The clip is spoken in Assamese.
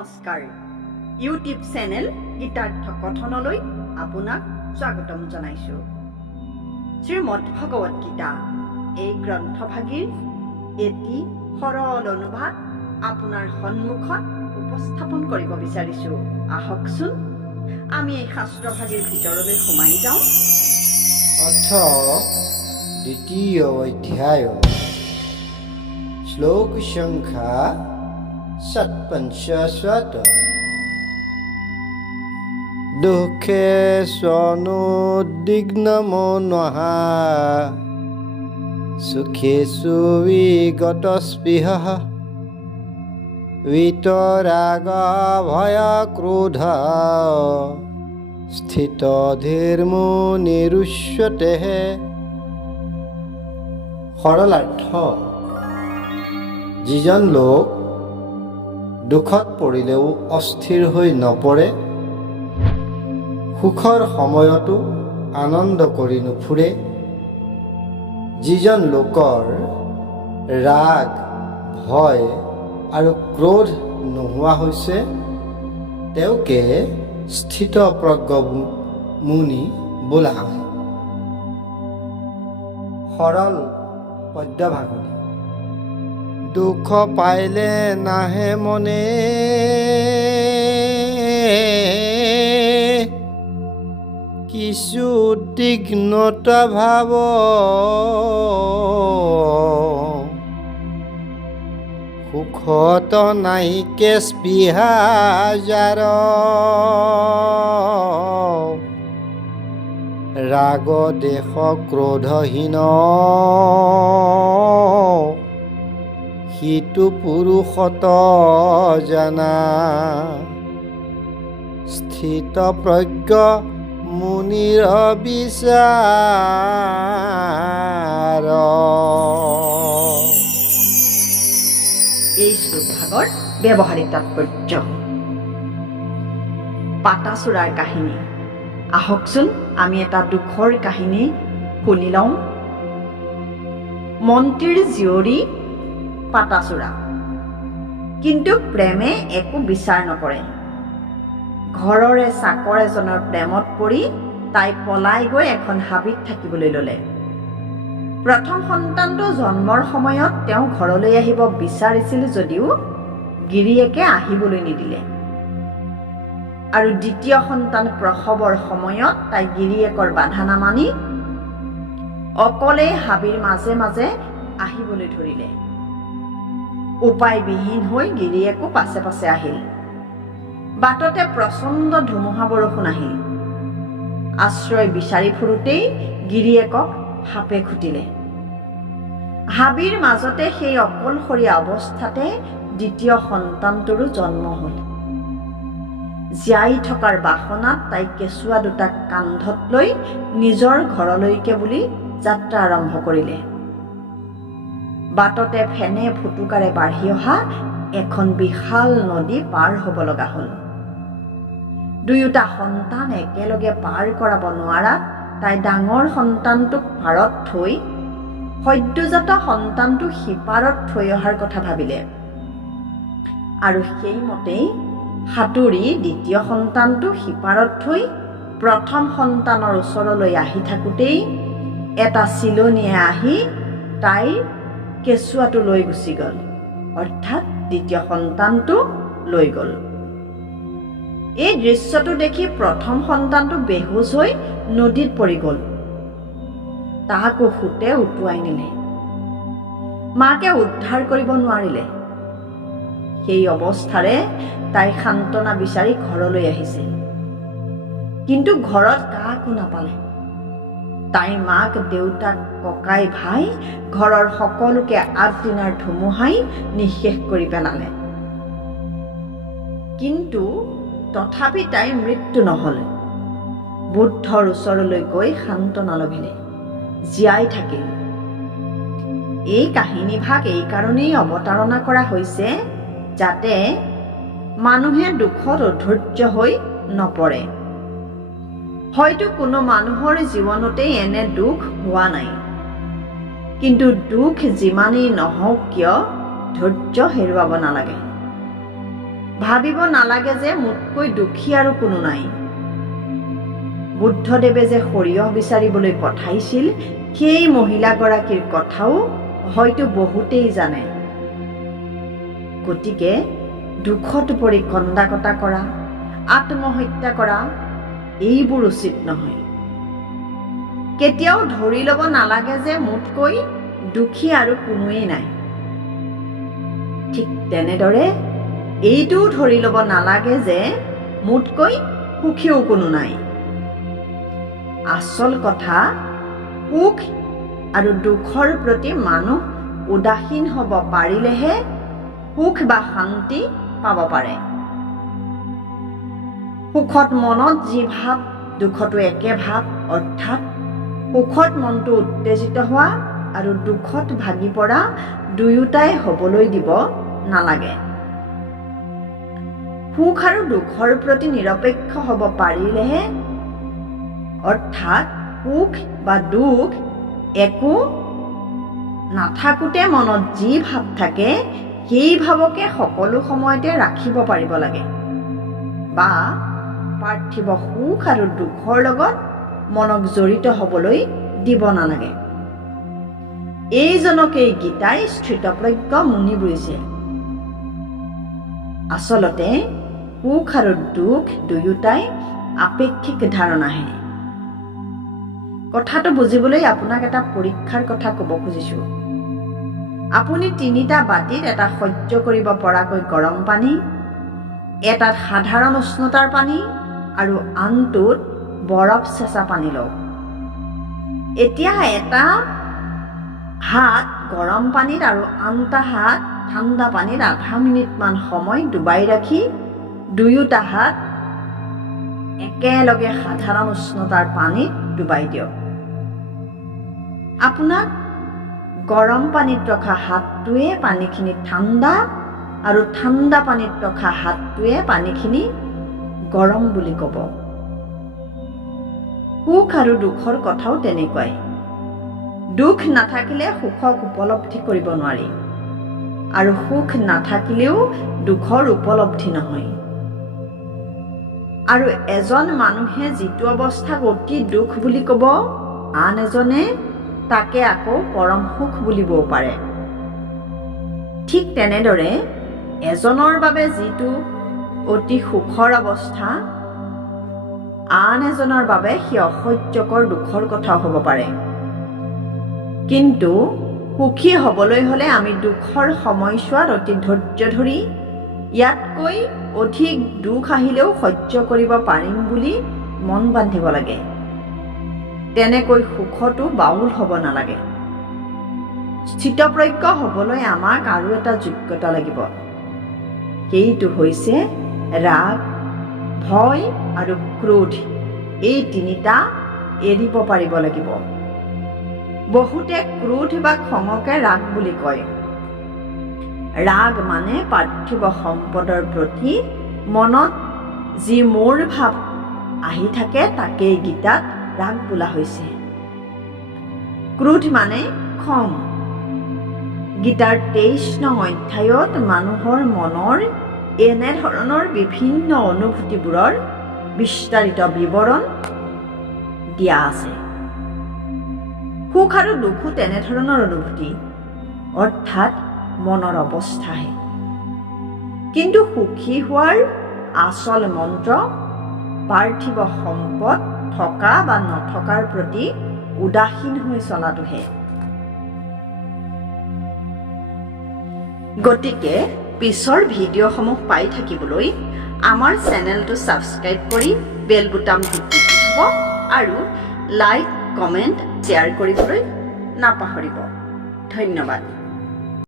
নমস্কাৰ ইউটিউব চেনেল গীতাৰ্থ কথনলৈ আপোনাক স্বাগতম জনাইছোঁ। শ্ৰীমদ ভগৱত গীতা এই গ্ৰন্থভাগীৰ এটি সৰল অনুবাদ আপোনাৰ সন্মুখত উপস্থাপন কৰিব বিচাৰিছোঁ। আহকচোন আমি এই শাস্ত্ৰভাগীৰ ভিতৰলৈ সোমাই যাওঁ। অথ দ্বিতীয় অধ্যায় শ্লোক সংখ্যা 57 দুঃখে স্বনুদ্বিগ্নমনঃ সুখেষু বিগতস্পৃহঃ বিতরাগ ভয় ক্রোধ স্থিত ধীৰ্মুনিৰুষ্যতে। সৰলাৰ্থ, যিজন লোক দুখত পৰিলেও অস্থিৰ হৈ নপৰে, সুখৰ সময়তো আনন্দ কৰি নুফুৰে, যিজন লোকৰ ৰাগ ভয় আৰু ক্ৰোধ নোহোৱা হৈছে, তেওঁকে স্থিতপ্ৰজ্ঞ মুনি বোলা হয়। সৰল পদ্যভাগনি। দুখ পাইলে নাহে মনে, কিছু উদ্বিগ্নতা ভাব, সুখত নাহিকে স্পৃহা যাৰ, ৰাগ দেশ ক্ৰোধহীন, সিটো পুৰুষত জানা, স্থিতপ্ৰজ্ঞ মুনিৰ বিচাৰ। এই শ্লোকভাগৰ ব্যৱহাৰিক তাৎপৰ্য। পাতাচোৰাৰ কাহিনী। আহকচোন আমি এটা দুখৰ কাহিনী শুনি লওঁ। মন্ত্ৰীৰ জীয়ৰী পাতাচোৰা, কিন্তু প্ৰেমে একো বিচাৰ নকৰে। ঘৰৰে চাকৰ এজনৰ প্ৰেমত পৰি তাই পলাই গৈ এখন হাবিত থাকিবলৈ ল'লে। প্ৰথম সন্তানটো জন্মৰ সময়ত তেওঁ ঘৰলৈ আহিব বিচাৰিছিল যদিও গিৰিয়েকে আহিবলৈ নিদিলে, আৰু দ্বিতীয় সন্তান প্ৰসৱৰ সময়ত তাই গিৰিয়েকৰ বাধা নামানি অকলে হাবিৰ মাজে মাজে আহিবলৈ ধৰিলে। উপায়বিহীন হৈ গিৰিয়েকো পাছে পাছে আহিল। বাটতে প্ৰচণ্ড ধুমুহা বৰষুণ আহিল। আশ্ৰয় বিচাৰি ফুৰোতেই গিৰিয়েকক সাপে খুটিলে। হাবিৰ মাজতে সেই অকলশৰীয়া অৱস্থাতে দ্বিতীয় সন্তানটোৰো জন্ম হ'ল। জীয়াই থকাৰ বাসনাত তাই কেঁচুৱা দুটাক কান্ধত লৈ নিজৰ ঘৰলৈকে বুলি যাত্ৰা আৰম্ভ কৰিলে। বাটতে ফেনে ফুটুকাৰে বাঢ়ি অহা এখন বিশাল নদী পাৰ হ'ব লগা হ'ল। দুয়োটা সন্তান একেলগে পাৰ কৰাব নোৱাৰাত তাই ডাঙৰ সন্তানটোক পাৰত থৈ সদ্যজাত সন্তানটো সিপাৰত থৈ অহাৰ কথা ভাবিলে, আৰু সেইমতেই সাঁতুৰি দ্বিতীয় সন্তানটো সিপাৰত থৈ প্ৰথম সন্তানৰ ওচৰলৈ আহি থাকোঁতেই এটা চিলনীয়ে আহি তাইৰ কেঁচুৱাটো লৈ গুচি গ'ল, অৰ্থাৎ দ্বিতীয় সন্তানটো লৈ গ'ল। এই দৃশ্যটো দেখি প্ৰথম সন্তানটো বেহুচ হৈ নদীত পৰি গ'ল। তাকো সুতে উটুৱাই নিলে। মাকে উদ্ধাৰ কৰিব নোৱাৰিলে। সেই অৱস্থাৰে তাই সান্তনা বিচাৰি ঘৰলৈ আহিছিল, কিন্তু ঘৰত কাকো নাপালে। তাইৰ মাক, দেউতাক, ককাই, ভাই, ঘৰৰ সকলোকে আগদিনাৰ ধুমুহাই নিঃশেষ কৰি পেলালে। কিন্তু তথাপি তাইৰ মৃত্যু নহ'ল। বুদ্ধৰ ওচৰলৈ গৈ সান্তনা লভিলে, জীয়াই থাকিল। এই কাহিনীভাগ এই কাৰণেই অৱতাৰণা কৰা হৈছে যাতে মানুহে দুখত অধৈৰ্য হৈ নপৰে। হয়তো কোনো মানুহৰ জীৱনতেই এনে দুখ হোৱা নাই, কিন্তু দুখ যিমানেই নহওক কিয় ধৈৰ্য হেৰুৱাব নালাগে। ভাবিব নালাগে যে মোতকৈ দুখী আৰু কোনো নাই। বুদ্ধদেৱে যে সৰিয়হ বিচাৰিবলৈ পঠাইছিল সেই মহিলাগৰাকীৰ কথাও হয়তো বহুতেই জানে। গতিকে দুখত পৰি কন্দা কটা কৰা, আত্মহত্যা কৰা এইবোৰ উচিত নহয়। কেতিয়াও ধৰি ল'ব নালাগে যে মোতকৈ দুখী আৰু কোনোৱেই নাই। ঠিক তেনেদৰে এইটোও ধৰি ল'ব নালাগে যে মোতকৈ সুখীও কোনো নাই। আচল কথা, সুখ আৰু দুখৰ প্ৰতি মানুহ উদাসীন হ'ব পাৰিলেহে সুখ বা শান্তি পাব পাৰে। সুখত মনত যি ভাৱ, দুখতো একে ভাৱ, অৰ্থাৎ সুখত মনটো উত্তেজিত হোৱা আৰু দুখত ভাগি পৰা দুয়োটাই হ'বলৈ দিব নালাগে। সুখ আৰু দুখৰ প্ৰতি নিৰপেক্ষ হ'ব পাৰিলেহে, অৰ্থাৎ সুখ বা দুখ একো নাথাকোঁতে মনত যি ভাৱ থাকে সেই ভাৱকে সকলো সময়তে ৰাখিব পাৰিব লাগে, বা পাৰ্থিৱ সুখ আৰু দুখৰ লগত মনক জড়িত হ'বলৈ দিব নালাগে। এইজনকেই গীতাই স্থিতপ্ৰজ্ঞ মুনি বুলিছে। আচলতে সুখ আৰু দুখ দুয়োটাই আপেক্ষিক ধাৰণাহে। কথাটো বুজিবলৈ আপোনাক এটা পৰীক্ষাৰ কথা ক'ব খুজিছোঁ। আপুনি 3টা বাতিত এটা সহ্য কৰিব পৰাকৈ গৰম পানী, এটাত সাধাৰণ উষ্ণতাৰ পানী আৰু আনটোত বৰফ চেঁচা পানী লওক। এতিয়া এটা হাত গৰম পানীত আৰু আনটা হাত ঠাণ্ডা পানীত আধা মিনিটমান সময় ডুবাই ৰাখি দুয়োটা হাত একেলগে সাধাৰণ উষ্ণতাৰ পানীত ডুবাই দিয়ক। আপোনাক গৰম পানীত ৰখা হাতটোৱে পানীখিনি ঠাণ্ডা আৰু ঠাণ্ডা পানীত ৰখা হাতটোৱে পানীখিনি গৰম বুলি ক'ব। সুখ আৰু দুখৰ কথাও তেনেকুৱাই। দুখ নাথাকিলে সুখক উপলব্ধি কৰিব নোৱাৰি, আৰু সুখ নাথাকিলেও দুখৰ উপলব্ধি নহয়। আৰু এজন মানুহে যিটো অৱস্থাক অতি দুখ বুলি ক'ব, আন এজনে তাকে আকৌ পৰম সুখ বুলিবও পাৰে। ঠিক তেনেদৰে এজনৰ বাবে যিটো অতি সুখৰ অৱস্থা, আন এজনৰ বাবে সি অসহ্যকৰ দুখৰ কথাও হ'ব পাৰে। কিন্তু সুখী হ'বলৈ হ'লে আমি দুখৰ সময়ছোৱাত অতি ধৈৰ্য ধৰি ইয়াতকৈ অধিক দুখ আহিলেও সহ্য কৰিব পাৰিম বুলি মন বান্ধিব লাগে। তেনেকৈ সুখতো বাউল হ'ব নালাগে। স্থিতপ্ৰজ্ঞ হ'বলৈ আমাক আৰু এটা যোগ্যতা লাগিব। সেইটো হৈছে ৰাগ, ভয় আৰু ক্ৰোধ। এই 3টা এৰিব পাৰিব লাগিব। বহুতে ক্ৰোধ বা খঙকে ৰাগ বুলি কয়। ৰাগ মানে পাৰ্থিৱ সম্পদৰ প্ৰতি মনত যি মোৰ ভাৱ আহি থাকে তাকেই গীতাত ৰাগ বোলা হৈছে। ক্ৰোধ মানে খং। গীতাৰ 23 নং অধ্যায়ত মানুহৰ মনৰ এনেধৰণৰ বিভিন্ন অনুভূতিবোৰৰ বিস্তাৰিত বিৱৰণ দিয়া আছে। সুখ আৰু দুখো তেনেধৰণৰ অনুভূতি, অৰ্থাৎ মনৰ অৱস্থাহে। কিন্তু সুখী হোৱাৰ আচল মন্ত্ৰ পাৰ্থিৱ সম্পদ থকা বা নথকাৰ প্ৰতি উদাসীন হৈ চলাটোহে। গতিকে পিছৰ ভিডিঅ'সমূহ পাই থাকিবলৈ আমাৰ চেনেলটো ছাবস্ক্ৰাইব কৰি বেল বুটামটো টিপি থ'ব আৰু লাইক, কমেণ্ট, শ্বেয়াৰ কৰিবলৈ নাপাহৰিব। ধন্যবাদ।